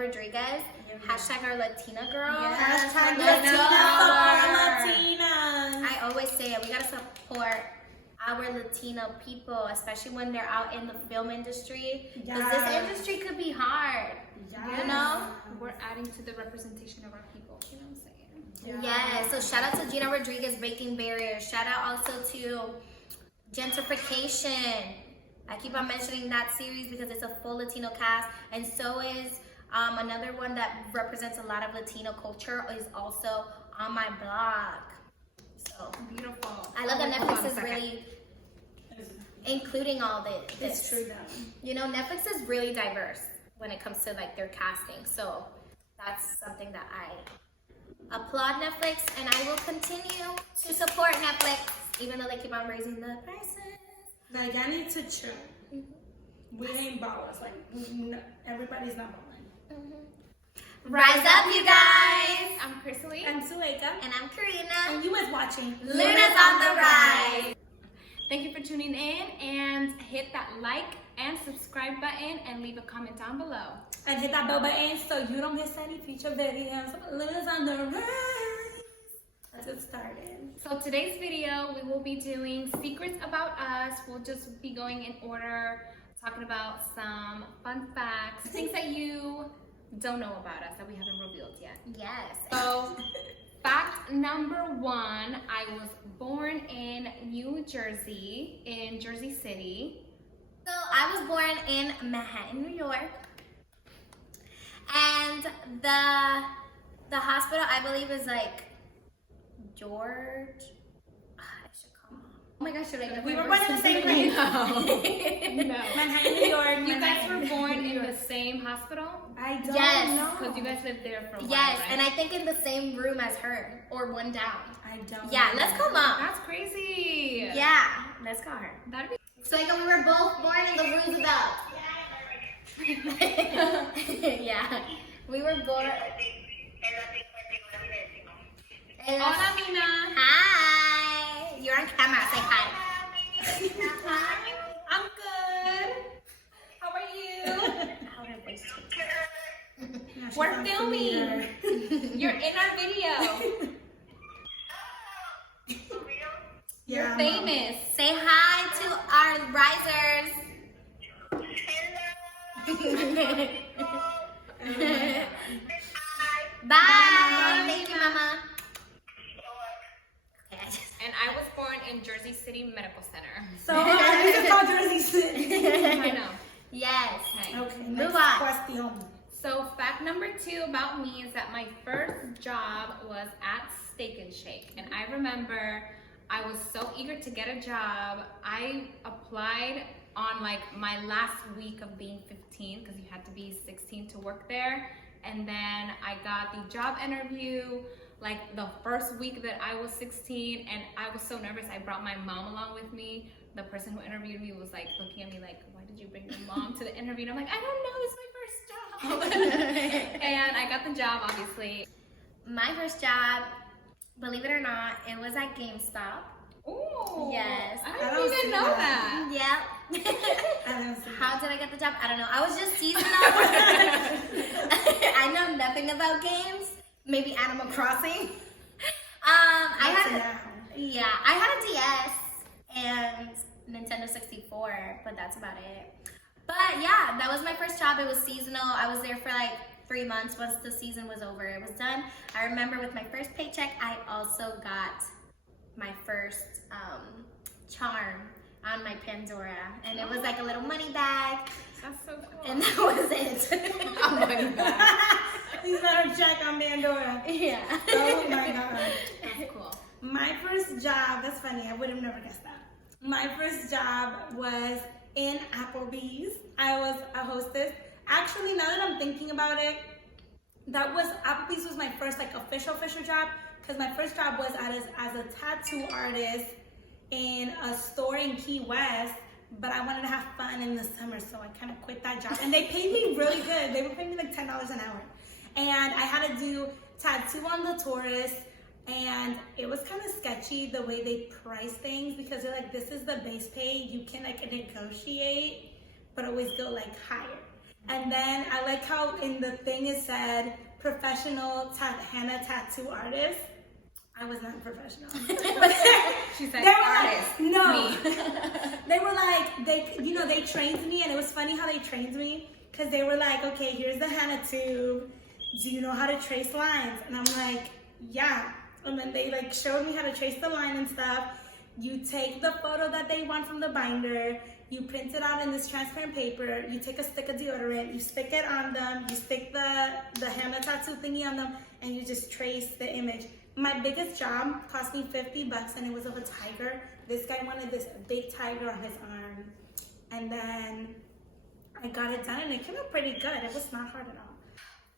Rodriguez. Hashtag our Latina girl. Yes. Hashtag Latina. I always say it. We gotta support our Latino people, especially when they're out in the film industry. Because this industry could be hard. You know? We're adding to the representation of our people. You know what I'm saying? Yeah. So shout out to Gina Rodriguez, Breaking Barriers. Shout out also to Gentrification. I keep on mentioning that series because it's a full Latino cast, and so is another one that represents a lot of Latino culture is also on my blog. So beautiful. I love that Netflix is really including all this. It's true though. You know, Netflix is really diverse when it comes to like their casting. So that's something that I applaud Netflix, and I will continue to support Netflix, even though they keep on raising the prices. Like, I need to chill. We ain't ballers. Like, everybody's not balling. Rise up, you guys! I'm Chrysalie. I'm Zuleika. And I'm Karina. And you was watching Luna's on the Rise. Thank you for tuning in, and hit that like and subscribe button and leave a comment down below. And hit that bell button so you don't miss any future videos. Luna's on the Rise. Let's get started. So today's video, we will be doing secrets about us. We'll just be going in order, talking about some fun facts, things that you don't know about us that we haven't revealed yet. Yes. So, fact number 1, I was born in New Jersey, in Jersey City. So I was born in Manhattan, New York. And the hospital, I believe, is like George. I should call Mom. Oh my gosh, should I? We were born in the same grade. No. Manhattan, New York. You guys were born in the same hospital? I don't know. Because you guys lived there for a while, Yes, right? and I think in the same room as her, or one down. I don't Yeah, know. let's call Mom. That's crazy. Yeah, let's call her. That'd be. So like we were both born in the Roosevelt. Yeah, we were born. Hola, Mina. Hi. You're on camera. Say hi. I'm good. How are you? How would I voice change? We're filming. You're in our video. You're famous. Say hi to our risers. Bye. Thank you, Mama. Okay, And I was born in Jersey City Medical Center. So, this is called Jersey City. I know. yes. Okay. Okay, Move next on. question. So fact number 2 about me is that my first job was at Steak and Shake. And I remember I was so eager to get a job. I applied on like my last week of being 15 because you had to be 16 to work there. And then I got the job interview like the first week that I was 16, and I was so nervous. I brought my mom along with me. The person who interviewed me was like looking at me like, why did you bring your mom to the interview? And I'm like, I don't know, this is my first job. And I got the job, obviously. My first job, believe it or not, it was at GameStop. Ooh. Yes. I didn't even know that. Yep. I don't see How did I get the job? I don't know. I was just seasonal. I know nothing about games. Maybe Animal Crossing. I had a DS and Nintendo 64, but that's about it. But yeah, that was my first job. It was seasonal. I was there for like 3 months. Once the season was over, it was done. I remember with my first paycheck, I also got my first charm on my Pandora, and it was like a little money bag. That's so cool. And that was it. A money bag. He's got a check on Pandora. Yeah. Oh my god. That's cool. My first job, that's funny, I would have never guessed that. My first job was in Applebee's. I was a hostess. Actually, now that I'm thinking about it, Applebee's was my first like official job, because my first job was as a tattoo artist in a store in Key West, but I wanted to have fun in the summer, so I kind of quit that job. And they paid me really good. They were paying me like $10 an hour. And I had to do tattoo on the tourists, and it was kind of sketchy the way they price things, because they're like, this is the base pay. You can like negotiate, but always go like higher. And then I like how in the thing it said professional henna tattoo artist. I was not professional. She said They were artist. like, no. Me. They were like, they trained me, and it was funny how they trained me, because they were like, okay, here's the henna tube. Do you know how to trace lines? And I'm like, yeah. And then they like showed me how to trace the line and stuff. You take the photo that they want from the binder, you print it out in this transparent paper, you take a stick of deodorant, you stick it on them, you stick the henna tattoo thingy on them, and you just trace the image. My biggest job cost me $50, and it was of a tiger. This guy wanted this big tiger on his arm. And then I got it done, and it came out pretty good. It was not hard at all.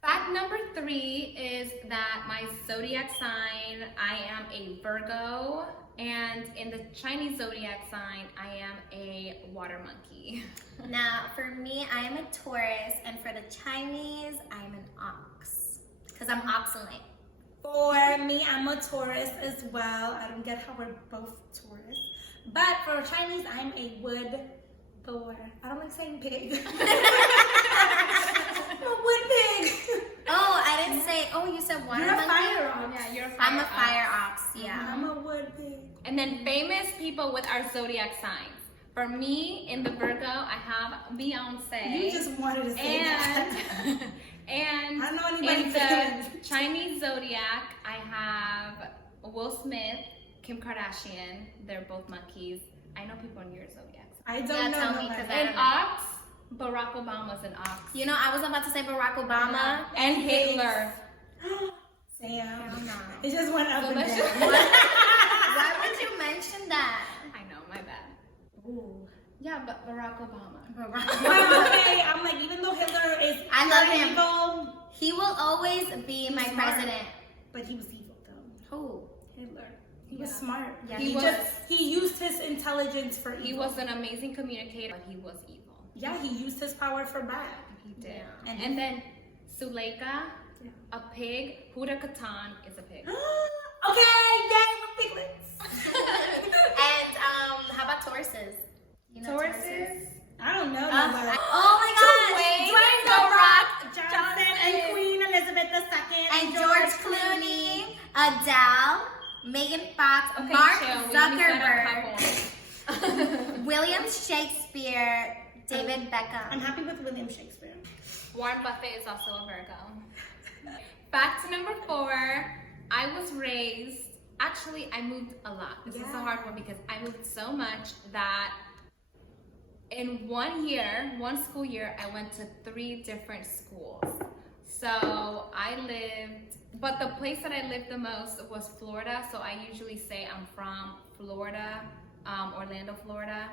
Fact number 3 is that my zodiac sign, I am a Virgo, and in the Chinese zodiac sign, I am a water monkey. Now, for me, I am a Taurus, and for the Chinese, I'm an ox, because I'm oxalate. For me, I'm a Taurus as well. I don't get how we're both Taurus. But for Chinese, I'm a wood boar. I don't like saying pig. I'm a wood pig. Oh, I didn't say, you said water You're a monkey? fire ox. Yeah, you're a fire I'm a ox. fire ox, yeah. I'm a wood pig. And then famous people with our zodiac signs. For me, in the Virgo, I have Beyonce. You just wanted to say that. And I don't know anybody in famous. the Chinese zodiac, I have Will Smith, Kim Kardashian. They're both monkeys. I know people in your zodiacs. I don't Yeah, know. tell me, nobody. 'cause I An don't know. ox, Barack Obama's an ox. You know, I was about to say Barack Obama. And Hitler. Sam. No. It just went up and let's down. just- Why would you mention that? I know, my bad. Ooh. Yeah, but Barack Obama. Well, okay, I'm like, even though Hitler is I love him. evil, He will always be my Smart. president. but he was evil though. Who? Hitler. He was Yeah. smart. Yeah, he he was- he used his intelligence for evil. He was an amazing communicator, but he was evil. Yeah, he used his power for bad. He did. Yeah. And then Suleika, Yeah. a pig. Huda Katan is a pig. Okay, yay, we're piglets. And how about Tauruses? You know Tauruses. I don't know. Oh my God! Dwayne The Rock Johnson and Queen Elizabeth II and George Clooney, Adele, Megan Fox, Okay, Mark chill. We only said a Zuckerberg, couple. William Shakespeare, David I'm Beckham. happy with William Shakespeare. Warren Buffett is also a Virgo. Fact number 4. I was raised. Actually, I moved a lot. This is a hard one because I moved so much that in one school year, I went to 3 different schools. So I lived, but the place that I lived the most was Florida. So I usually say I'm from Florida, Orlando, Florida.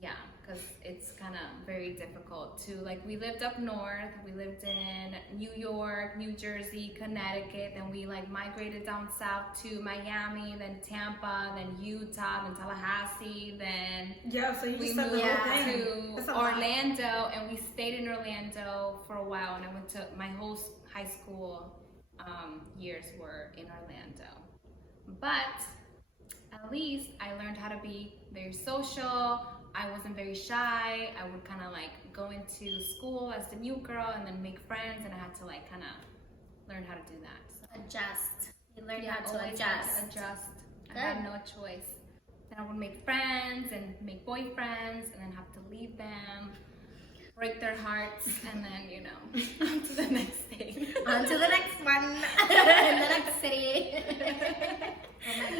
Yeah, because it's kind of very difficult to, like, we lived up north, we lived in New York, New Jersey, Connecticut, then we like migrated down south to Miami, then Tampa, then Utah, then Tallahassee, then Yeah, so you we just said moved the whole thing. to That's a lot. Orlando, and we stayed in Orlando for a while, and I went to my whole high school years were in Orlando. But at least I learned how to be very social. I wasn't very shy. I would kind of like go into school as the new girl and then make friends, and I had to like kind of learn how to do that. So, Adjust. You learned yeah, how to always had adjust. to adjust. I Good. had no choice. Then I would make friends and make boyfriends, and then have to leave them, break their hearts, and then, you know, on to the next thing. On to the next one. The next city.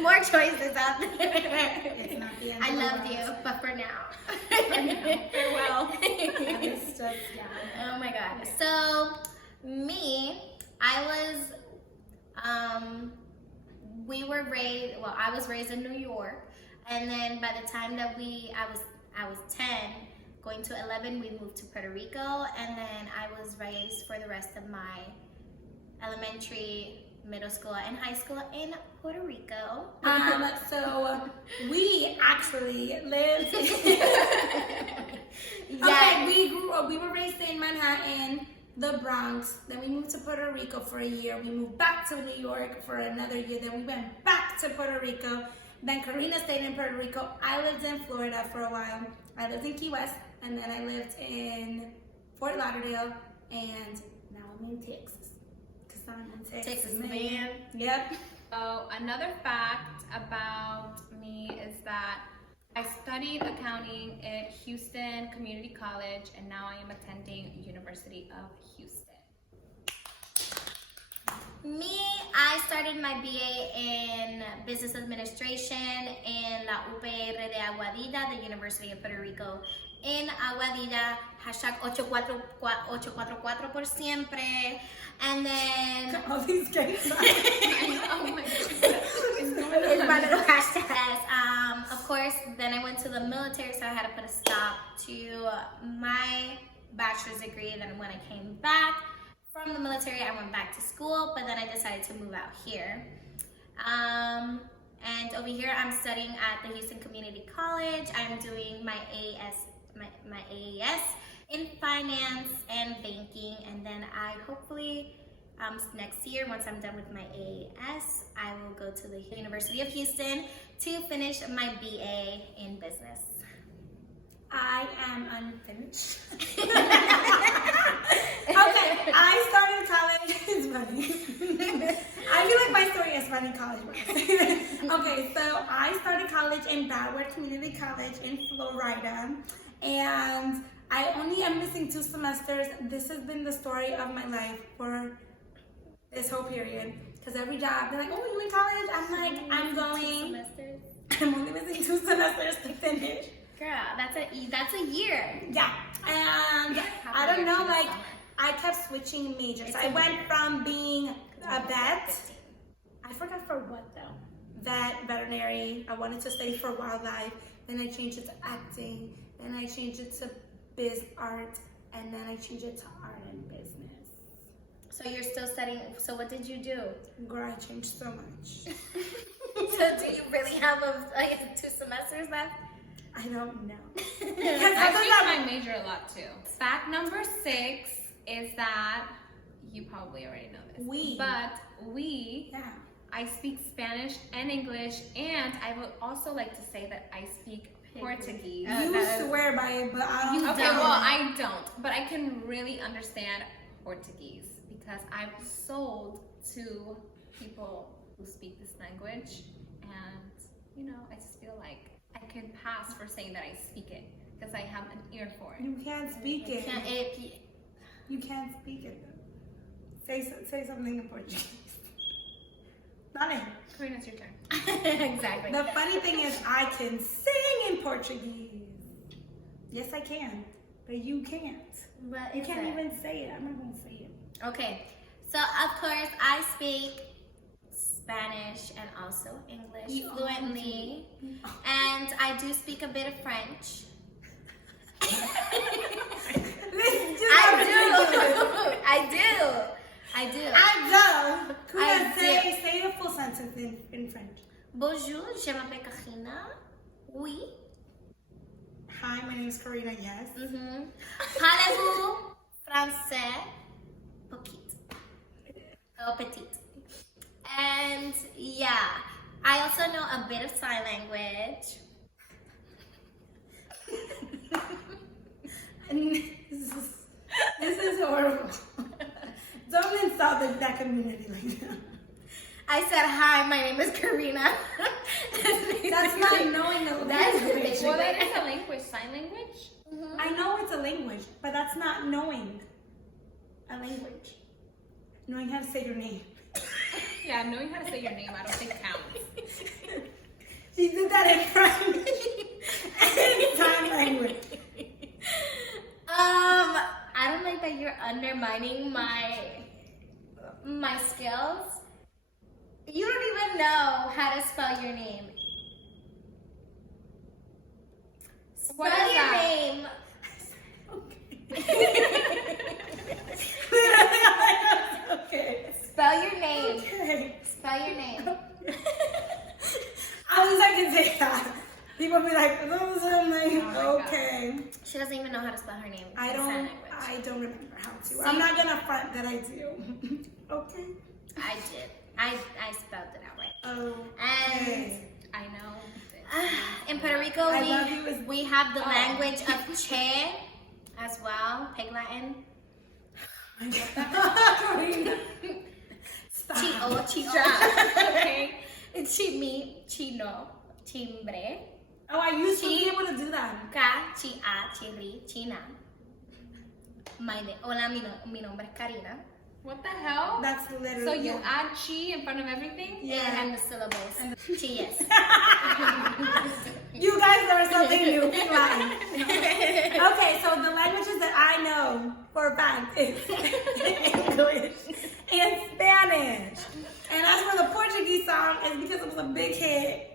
More choices out there. It's not the end I of the loved world. you, but for now. Farewell. It's just, yeah. Oh my God. So me, I was raised in New York, and then by the time that I was 10, going to 11, we moved to Puerto Rico, and then I was raised for the rest of my elementary, middle school, and high school in Puerto Rico. So we actually lived. Yeah. Okay, we were raised in Manhattan, the Bronx. Then we moved to Puerto Rico for a year. We moved back to New York for another year. Then we went back to Puerto Rico. Then Karina stayed in Puerto Rico. I lived in Florida for a while. I lived in Key West, and then I lived in Fort Lauderdale, and now I'm in Texas. Because I'm in Texas, Texas, man. Yep. So another fact about me is that I studied accounting at Houston Community College, and now I am attending University of Houston. Me, I started my BA in Business Administration in la UPR de Aguadilla, the University of Puerto Rico. In Aguadilla, hashtag 844 por siempre. And then... All these games. Oh my God. It's my little hashtag. Yes, of course, then I went to the military, so I had to put a stop to my bachelor's degree. Then when I came back from the military, I went back to school, but then I decided to move out here. And over here, I'm studying at the Houston Community College. I'm doing my AAS in finance and banking, and then I hopefully next year, once I'm done with my AAS, I will go to the University of Houston to finish my BA in business. I am unfinished. Okay, I started college. It's funny. I feel like my story is running college. Okay, so I started college in Broward Community College in Florida, and I only am missing 2 semesters. This has been the story of my life for this whole period. Because every job, they're like, oh, you in college? I'm like, I'm going. I'm only missing 2 semesters to finish. Girl, that's a year. Yeah, and I don't know, like, I kept switching majors. I went from being a vet, I forgot for what though, veterinary, I wanted to study for wildlife, then I changed it to acting, then I changed it to biz art, and then I changed it to art and business. So you're still studying, so what did you do? Girl, I changed so much. So do you really have 2 semesters left? I don't know. I changed my major a lot too. Fact number 6 is that you probably already know this. Yeah. I speak Spanish and English, and I would also like to say that I speak Portuguese. You swear by it, but I don't. Okay, well, I don't, but I can really understand Portuguese because I've sold to people who speak this language, and you know, I just feel like I can pass for saying that I speak it because I have an ear for it. You can't speak it. You can't speak it though. Say something in Portuguese. Not in. Karina, it's your turn. Exactly. The funny thing is, I can sing in Portuguese. Yes, I can, but you can't. But You can't even say it. I'm not gonna say it. Okay, so of course I speak Spanish and also English fluently, and I do speak a bit of French. Say a full sentence in French. Bonjour, je m'appelle Karina. Oui. Hi, my name is Karina. Yes. Parlez-vous français? Petite. And yeah, I also know a bit of sign language. This is horrible. Don't insult that community like that. I said, hi, my name is Karina. That's not knowing a language. Well, that is a language, sign language. I know it's a language, but that's not knowing a language. Knowing how to say your name. Yeah, knowing how to say your name, I don't think counts. She did that in French. In sign language. I don't like that you're undermining my skills. You don't even know how to spell your name. Spell your name. Okay. Spell your name. Okay. Spell your name. I was like to say that. People be like, I'm like, okay. She doesn't even know how to spell her name. I don't remember how to. See? I'm not gonna front that I do. Okay. I did. I spelled it out right. Oh. And I know. in Puerto Rico, we have the language of Che. as well. Pig Latin. Stop. Okay. Chimi, chino, chimbre. Oh, I used to be able to do that. Ca, chi, a, chiri, china. Hola, mi nombre es Karina. What the hell? That's literally. So you add chi in front of everything? Yeah. And the syllables. Chi, yes. You guys learned something new. Latin. Okay, so the languages that I know for a fact is English and Spanish. And as for the Portuguese song, it's because it was a big hit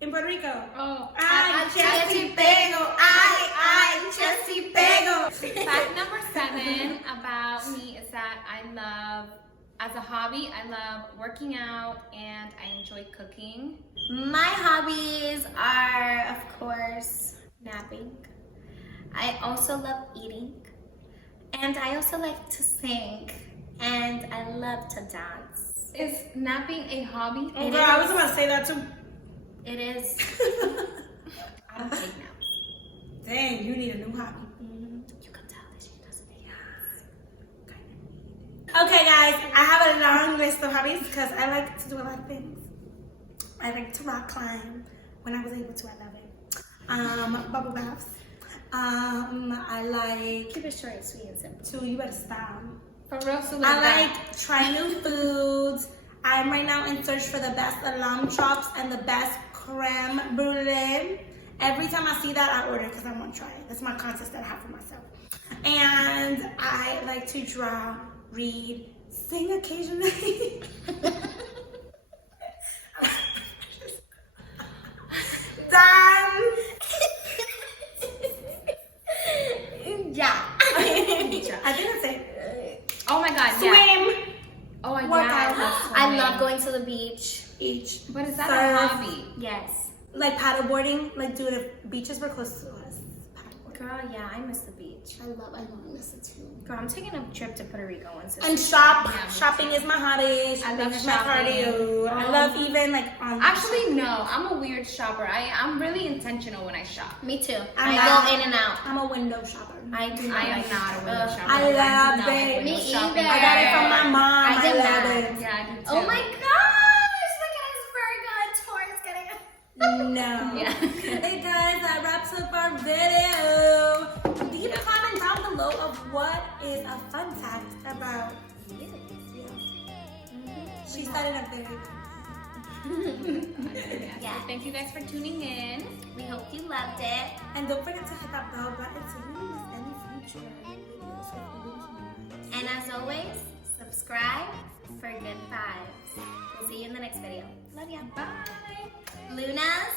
in Puerto Rico. Oh. Ay, Chelsea Pego. Ay, Chelsea Pego. Fact number 7 about me is that I love, as a hobby, I love working out and I enjoy cooking. My hobbies are, of course, napping. I also love eating. And I also like to sing. And I love to dance. Is napping a hobby? Oh, girl, I was about to say that too. It is. I don't take naps. Dang, you need a new hobby. You can tell that she doesn't take naps. Okay, guys, I have a long list of hobbies because I like to do a lot of things. I like to rock climb when I was able to. I love it. Bubble baths. I like Keep it short, sweet, and simple. to. You better stop. For real, so I like trying new foods. I'm right now in search for the best lamb chops and the best creme brulee. Every time I see that, I order because I want to try it. That's my contest that I have for myself. And I like to draw, read, sing occasionally. Dance. Yeah. I think that's it. Oh my god, yeah. Swim. Oh, yeah. Workout. I love I swimming. love going to the beach. Each. But is that surf. a hobby? Yes. Like paddleboarding, like do the beaches were close to us. Paddleboarding. Girl, yeah, I miss the beach. I miss it too. Girl, I'm taking a trip to Puerto Rico once. And shop. Yeah, me Shopping is my hobby. Shopping love is my shopping. cardio. I love even like Actually, no. I'm a weird shopper. I'm really intentional when I shop. Me too. I'm I not- go in and out. I'm a window shopper. I do. I am not a window shopper. I do love not like it. window Me shopping. either. I got it from my mom. I did love that. it. Yeah, I do too. Oh my gosh! Look at his Virgo Taurus getting it. No. Yeah. Hey guys, that wraps up our video. Leave a comment down below of what is a fun fact about you. She said it up there. Yeah. So thank you guys for tuning in. We hope you loved it. And don't forget to hit that bell button so you don't miss any future videos. And as always, subscribe for good vibes. We'll see you in the next video. Love ya. Bye. Lunas.